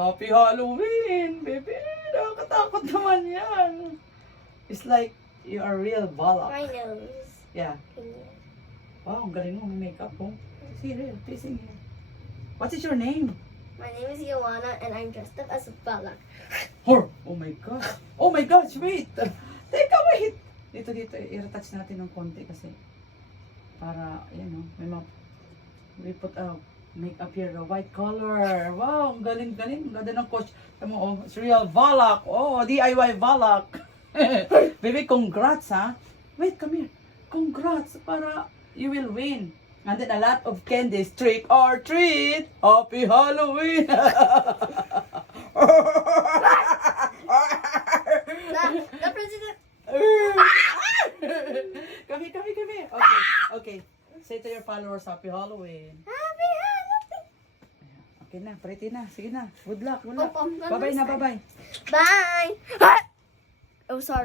Happy Halloween, baby. Nakakatakot naman yan. It's like you are real Valak. My nose. Yeah. Wow, ang galing mo. May makeup mo. See here, facing here. What is your name? My name is Joanna and I'm dressed up as a Balak. Oh my God. Oh my gosh, wait. Teka, wait. Dito, i-retouch natin ng konti kasi para, yan o, we put makeup here, the white color. Wow, ang galing-galing. Ang ganda ng coach. Oh, it's real Valak. Oh, DIY Valak. Baby, congrats, ha? Wait, come here. Congrats, para you will win. And then a lot of candies. Trick or treat. Happy Halloween. The president. Come here. Okay. Say to your followers, Happy Halloween. Happy Halloween. Okay na, pretty na. Sige na. Good luck. Opo, Bye-bye na, bye-bye. Bye. Oh, sorry.